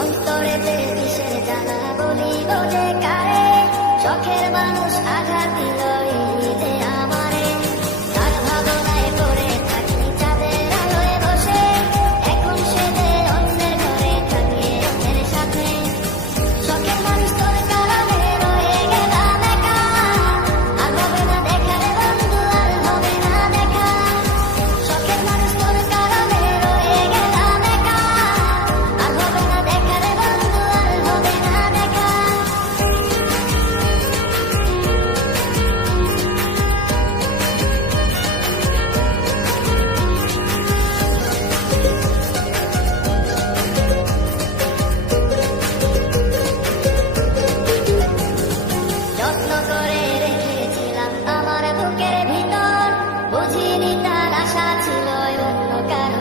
অন্তরেতে কিসের জ্বালা বলিব যে কারে, শখের মানুষ আঘাত দিল এই ঈদে আমারে। তার ভাবনায় পড়ে থাকি চাঁদের আলোয় বসে, এখন সে যে অন্যের ঘরে থাকে অন্যের সাথে। শখের মানুষ তোর কারণে রয়ে গেলাম একা, আর হবে না দেখা রে বন্ধু, আর হবে না দেখা। শখের মানুষ তোর কারণে রয়ে গেলাম একা, আর হবে না দেখা রে বন্ধু, আর হবে না দেখা। যত্ন করে রেখেছিলাম আমার বুকের ভিতর, বুঝিনি তার আশা ছিল অন্য কারো